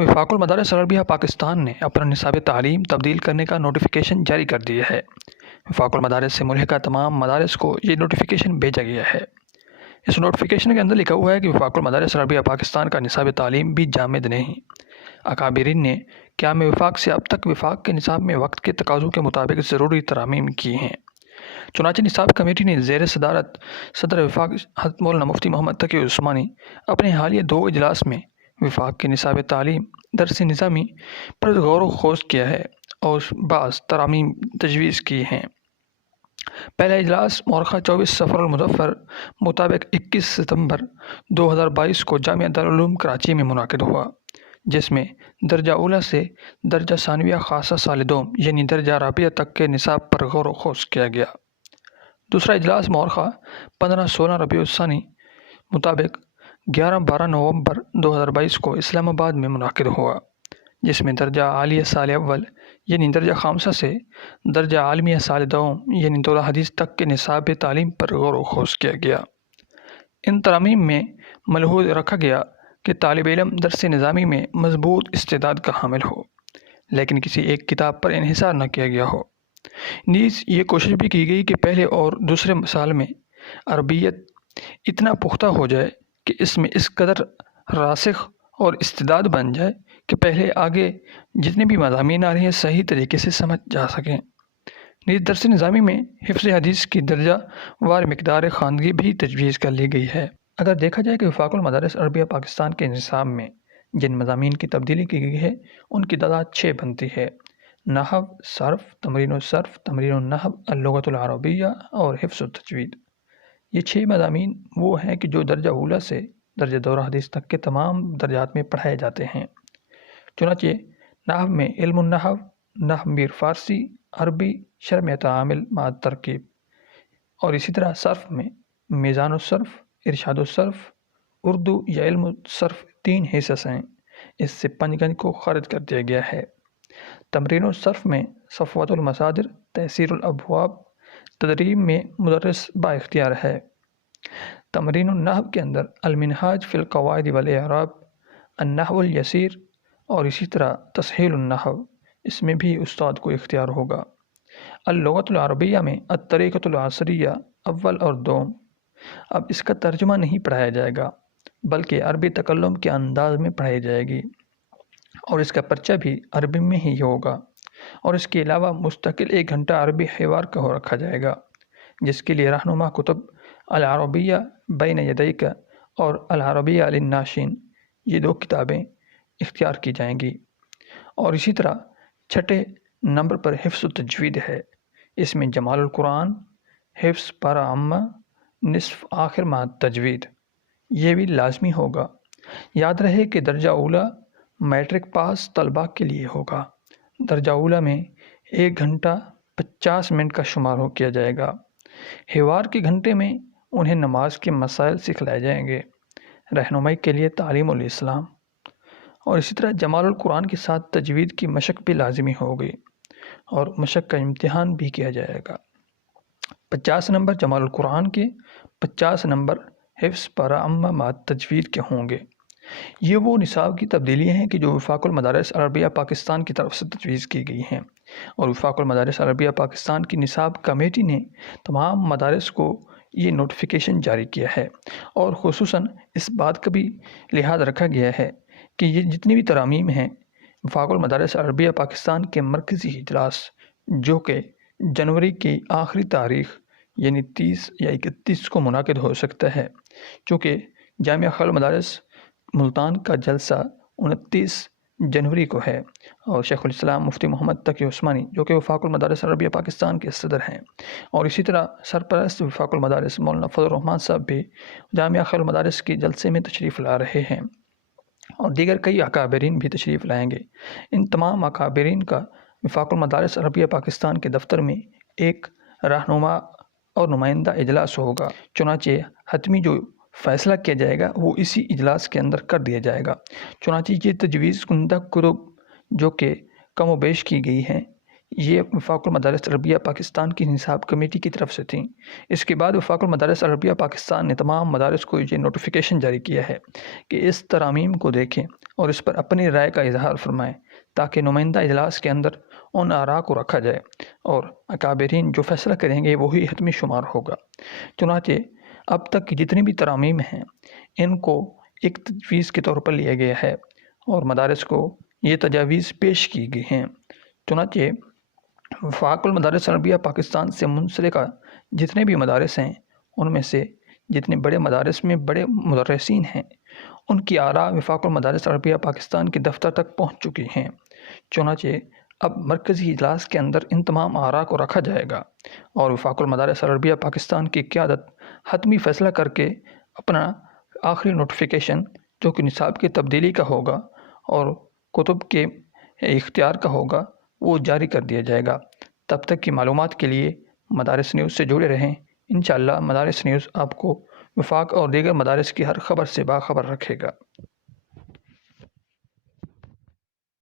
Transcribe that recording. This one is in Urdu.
وفاق المدارس عربیہ پاکستان نے اپنا نصاب تعلیم تبدیل کرنے کا نوٹیفیکیشن جاری کر دیا ہے۔ وفاق المدارس سے ملحقہ تمام مدارس کو یہ نوٹیفیکیشن بھیجا گیا ہے۔ اس نوٹیفیکیشن کے اندر لکھا ہوا ہے کہ وفاق المدارس عربیہ پاکستان کا نصاب تعلیم بھی جامد نہیں۔ اکابرین نے قیام وفاق سے اب تک وفاق کے نصاب میں وقت کے تقاضوں کے مطابق ضروری ترامیم کی ہیں۔ چنانچہ نصاب کمیٹی نے زیر صدارت صدر وفاق حضرت مولانا مفتی محمد تقی عثمانی اپنے حالیہ 2 اجلاس میں وفاق کے نصاب تعلیم درس نظامی پر غور و خوض کیا ہے اور بعض ترامیم تجویز کی ہیں۔ پہلا اجلاس مورخہ 24 صفر المظفر مطابق 21 ستمبر 2022 کو جامعہ دارالعلوم کراچی میں منعقد ہوا، جس میں درجہ اولیٰ سے درجہ ثانویہ خاصہ سال دوم یعنی درجہ رابعہ تک کے نصاب پر غور و خوض کیا گیا۔ دوسرا اجلاس مورخہ 15-16 ربیع الثانی مطابق 11-12 نومبر 2022 کو اسلام آباد میں منعقد ہوا، جس میں درجہ عالیہ سال اول یعنی درجہ خامسہ سے درجہ عالمیہ سال دوم یعنی دورہ حدیث تک کے نصاب تعلیم پر غور و خوض کیا گیا۔ ان ترامیم میں ملحوظ رکھا گیا کہ طالب علم درس نظامی میں مضبوط استعداد کا حامل ہو، لیکن کسی ایک کتاب پر انحصار نہ کیا گیا ہو۔ نیز یہ کوشش بھی کی گئی کہ پہلے اور دوسرے سال میں عربیت اتنا پختہ ہو جائے کہ اس میں اس قدر راسخ اور استعداد بن جائے کہ پہلے آگے جتنے بھی مضامین آ رہے ہیں صحیح طریقے سے سمجھ جا سکیں۔ نیز درس نظامی میں حفظ حدیث کی درجہ وار مقدار خواندگی بھی تجویز کر لی گئی ہے۔ اگر دیکھا جائے کہ وفاق المدارس عربیہ پاکستان کے نصاب میں جن مضامین کی تبدیلی کی گئی ہے ان کی تعداد 6 بنتی ہے: نحو، صرف، تمرین الصرف، تمرین النحو، اللغۃ العربیہ اور حفظ التجوید۔ یہ 6 مضامین وہ ہیں کہ جو درجہ اولیٰ سے درجہ دورہ حدیث تک کے تمام درجات میں پڑھائے جاتے ہیں۔ چنانچہ نحو میں علم النحو، نحو میر فارسی، عربی، شرح تعامل مع ترکیب، اور اسی طرح صرف میں میزان الصرف، ارشاد الصرف، اردو یا علم الصرف 3 حصص ہیں، اس سے 5 گنج کو خارج کر دیا گیا ہے۔ تمرین الصرف میں صفوت المصادر، تیسیر الابواب، تدریب میں مدرس با اختیار ہے۔ تمرین النحو کے اندر المنہاج فی القواعد والاعراب، النحو الیسیر اور اسی طرح تسہیل النحو، اس میں بھی استاد کو اختیار ہوگا۔ اللغۃ العربیہ میں الطریقۃ العصریہ اول اور دوم۔ اب اس کا ترجمہ نہیں پڑھایا جائے گا بلکہ عربی تکلم کے انداز میں پڑھائی جائے گی، اور اس کا پرچہ بھی عربی میں ہی ہوگا، اور اس کے علاوہ مستقل 1 گھنٹہ عربی حوار کا ہو رکھا جائے گا، جس کے لیے رہنما کتب العربیہ بین یدیک اور العربیہ للناشئین، یہ 2 کتابیں اختیار کی جائیں گی۔ اور اسی طرح 6 نمبر پر حفظ التجوید ہے، اس میں جمال القرآن، حفظ پارہ عامہ، نصف آخر مع تجوید، یہ بھی لازمی ہوگا۔ یاد رہے کہ درجہ اولیٰ میٹرک پاس طلباء کے لیے ہوگا۔ درجہ اولیٰ میں 1 گھنٹہ 50 منٹ کا شمار کیا جائے گا۔ حوار کے گھنٹے میں انہیں نماز کے مسائل سکھلائے جائیں گے، رہنمائی کے لیے تعلیم الاسلام، اور اسی طرح جمال القرآن کے ساتھ تجوید کی مشق بھی لازمی ہوگی، اور مشق کا امتحان بھی کیا جائے گا۔ 50 نمبر جمال القرآن کے، 50 نمبر حفظ پارہ عامہ مع تجوید کے ہوں گے۔ یہ وہ نصاب کی تبدیلیاں ہیں کہ جو وفاق المدارس عربیہ پاکستان کی طرف سے تجویز کی گئی ہیں، اور وفاق المدارس عربیہ پاکستان کی نصاب کمیٹی نے تمام مدارس کو یہ نوٹیفیکیشن جاری کیا ہے، اور خصوصاً اس بات کا بھی لحاظ رکھا گیا ہے کہ یہ جتنی بھی ترامیم ہیں وفاق المدارس عربیہ پاکستان کے مرکزی اجلاس جو کہ جنوری کی آخری تاریخ یعنی 30 یا 31 کو منعقد ہو سکتا ہے، چونکہ جامعہ خیر المدارس ملتان کا جلسہ 29 جنوری کو ہے، اور شیخ الاسلام مفتی محمد تقی عثمانی جو کہ وفاق المدارس عربیہ پاکستان کے صدر ہیں، اور اسی طرح سرپرست وفاق المدارس مولانا فضل الرحمان صاحب بھی جامعہ خیر المدارس کے جلسے میں تشریف لا رہے ہیں، اور دیگر کئی اکابرین بھی تشریف لائیں گے۔ ان تمام اکابرین کا وفاق المدارس عربیہ پاکستان کے دفتر میں ایک رہنما اور نمائندہ اجلاس ہوگا، چنانچہ حتمی جو فیصلہ کیا جائے گا وہ اسی اجلاس کے اندر کر دیا جائے گا۔ چنانچہ یہ تجویز کنندہ کتب جو کہ کم و بیش کی گئی ہیں، یہ وفاق المدارس عربیہ پاکستان کی نصاب کمیٹی کی طرف سے تھیں۔ اس کے بعد وفاق المدارس عربیہ پاکستان نے تمام مدارس کو یہ نوٹیفیکیشن جاری کیا ہے کہ اس ترامیم کو دیکھیں اور اس پر اپنی رائے کا اظہار فرمائیں تاکہ نمائندہ اجلاس کے اندر ان آراء کو رکھا جائے اور اکابرین جو فیصلہ کریں گے وہی حتمی شمار ہوگا۔ چنانچہ اب تک کی جتنی بھی ترامیم ہیں ان کو ایک تجویز کے طور پر لیا گیا ہے اور مدارس کو یہ تجاویز پیش کی گئی ہیں۔ چنانچہ وفاق المدارس عربیہ پاکستان سے منسلکہ جتنے بھی مدارس ہیں ان میں سے جتنے بڑے مدارس میں بڑے مدرسین ہیں ان کی آراء وفاق المدارس عربیہ پاکستان کے دفتر تک پہنچ چکی ہیں۔ چنانچہ اب مرکزی اجلاس کے اندر ان تمام آراء کو رکھا جائے گا اور وفاق المدارس عربیہ پاکستان کی قیادت حتمی فیصلہ کر کے اپنا آخری نوٹیفیکیشن جو کہ نصاب کی تبدیلی کا ہوگا اور کتب کے اختیار کا ہوگا وہ جاری کر دیا جائے گا۔ تب تک کی معلومات کے لیے مدارس نیوز سے جڑے رہیں۔ انشاءاللہ مدارس نیوز آپ کو وفاق اور دیگر مدارس کی ہر خبر سے باخبر رکھے گا۔